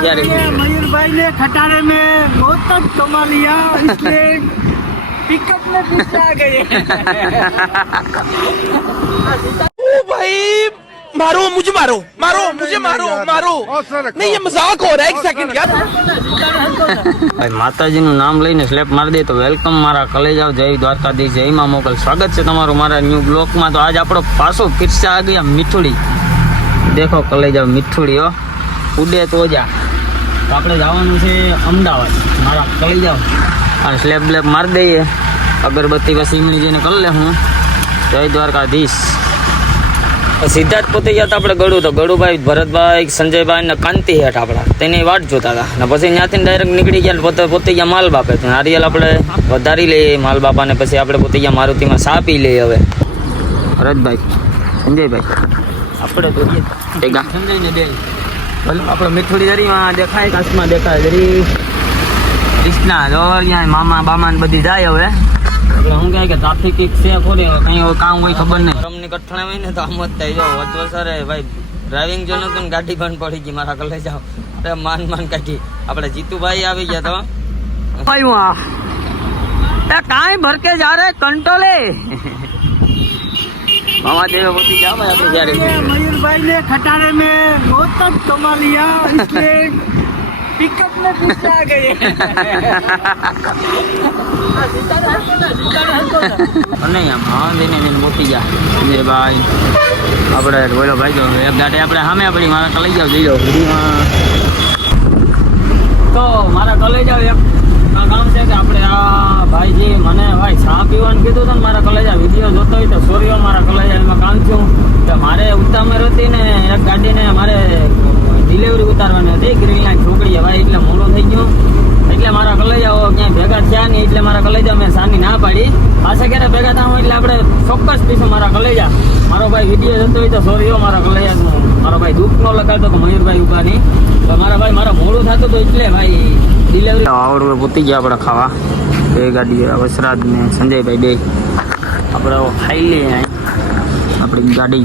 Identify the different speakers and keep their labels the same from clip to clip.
Speaker 1: ત્યારે
Speaker 2: मयूर भाई ने खटारे में रोहतक कमा लिया इसलिए पिकअप में पीछे आ गए
Speaker 3: भाई मारो मुझे मारो मारो मुझे मारो मारो नहीं ये मजाक हो रहा है एक सेकंड यार
Speaker 1: ભાઈ માતાજીનું નામ લઈને સ્લેપ મારી દે તો વેલકમ મારા કલેજાઓ જય દ્વારકાધીશ જય માં મોકલ સ્વાગત છે તમારું મારા ન્યૂ બ્લોકમાં તો આજ આપણો પાછો ફિરસા આ ગયા મીઠુડી દેખો કલેજાઓ મીઠુડી હો ઉડે તો જા તો આપણે જવાનું છે અમદાવાદ. મારા કલેજાઓ અને સ્લેબ બ્લેબ મારી દઈએ. અગરબત્તી પછી ઈમણી જઈને કરી લે હું. જય દ્વારકાધીશ. સીધા જ પોતે ગયા હતા આપણે ગળું તો ગળુભાઈ ભરતભાઈ સંજયભાઈ ને કાંતિ હેઠ આપણા. તેની વાટ જોતા હતા. ને પછી ત્યાંથી ડાયરેક્ટ નીકળી ગયા પોતે પોતે ગયા માલ બાપે તો નારિયેલ આપણે વધારી લઈએ માલ બાપાને પછી આપણે પોતે ગયા મારુતિમાં સા પી લઈએ હવે. ભરતભાઈ સંજયભાઈ. આપણે ભેગા. બે. ભલે આપણે મીઠોડી દરીમાં દેખાય કાશમાં દેખાય. દરી કૃષ્ણા જો અહીંયા મામા બામા ને બધી જાય હવે. એટલે શું કહે કે ટ્રાફિક એક છે ખોરે કઈ કામ હોય ખબર નહીં. ગરમની કઠણા હોય ને તો આમ જ થાય. જો વધુ સરે ભાઈ ડ્રાઇવિંગ જો નતું ને ગાડી બંધ પડી ગઈ મારા કલે જાઓ. અરે માન માન કાઢી. આપણે જીતુભાઈ આવી ગયા તો. ભાઈ વાહ. કાંઈ ભરકે જા રે કંટ્રોલે મહાદેવ પહોંચી જાવ આપણે જ્યારે મયુરભાઈ બોલો ભાઈ એક દાટે આપણે સામે આપણી મારા કલેજ જાવ જઈ જાવ તો મારા કલેજ જાવ એક કામ છે કે આપણે આ ભાઈજી મને ભાઈ ચા પીવાનું કીધું હતું ને મારા કલેજા વીડિયો જોતો હોય તો સોરીઓ મારા કલેજા એમાં કામ છું તો મારે ઉતામર ને એક ગાડીને મારે ડિલિવરી ઉતારવાની હતી ગ્રીન લાઈન છોકરીએ ભાઈ, એટલે મોડું થઈ ગયું. એટલે મારા કલેજાઓ ક્યાંય ભેગા થયા નહીં, એટલે મારા કલેજા મેં સાની ના પાડી. પાસે ક્યારે ભેગા થયા એટલે આપણે ચોક્કસ પીશું મારા કલેજા મારો ભાઈ વીડિયો જોતો હોય તો સોરીઓ મારા કલેજાનું મારો ભાઈ દુઃખ ન લગાડતો કે ઉભાની તો મારા ભાઈ, મારા મોડું થતું હતું એટલે ભાઈ ડિલિવરી આવડું પૂતી ગયા આપણે ખાવા. બે ગાડી વસરાજ ને સંજયભાઈ બે. આપણે ખાઈ લઈએ આપણી ગાડી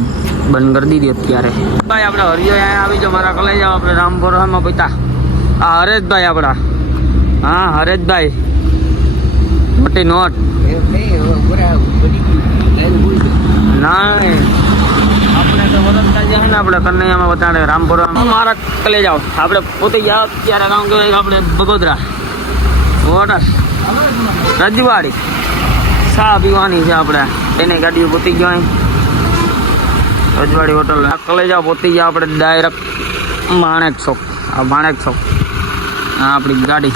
Speaker 1: બંધ કરી દીધી અત્યારે. ભાઈ આપણે હરિયો અહીંયા આવી જાઓ મારા કલાઈ જાઓ આપણે રામપુરામાં પૈતા આ હરેશભાઈ આપણા. હા હરેશભાઈ. મોટી નોટ. ના છે ને આપણે કનૈયામાં બતાડે રામપુરા મારા કલે જાઓ આપણે પોતે ગયા ત્યારે કામ કહેવાય આપણે બગોદરા. વોટર રજવાડી. ચા પીવાની છે આપણે. એની ગાડીઓ પોતી ગયો રજવાડી હોટલ. કલે જાઓ પોતી ગયા આપણે ડાયરેક્ટ માણેક ચોક આ માણેક ચોક આપણી ગાડી.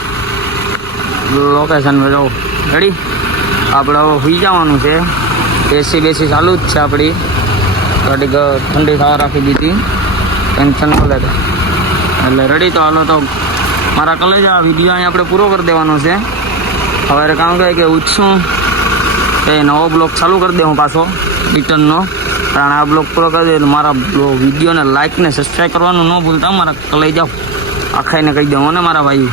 Speaker 1: લોકેશન પર જાઓ. રેડી આપણે હવે સુઈ જવાનું છે. એસી બેસી ચાલુ જ છે આપણી. ગાડી ઠંડી થવા રાખી દીધી. ટેન્શન ન લેતા એટલે રેડી તો હાલો તો મારા કલેજ આ વીડિયો અહીં આપણે પૂરો કરી દેવાનો છે. હવે કામ કહે કે ઉઠશું. એ નવો બ્લોગ ચાલુ કરી દે હું પાછો, રિટર્નનો. કારણ આ બ્લોગ પૂરો કરી દે મારા વિડીયોને લાઇક ને સબસ્ક્રાઈબ કરવાનું ન ભૂલતા. મારા કલાઈ જાઓ આખાઈને કહી દઉં ને મારા ભાઈ.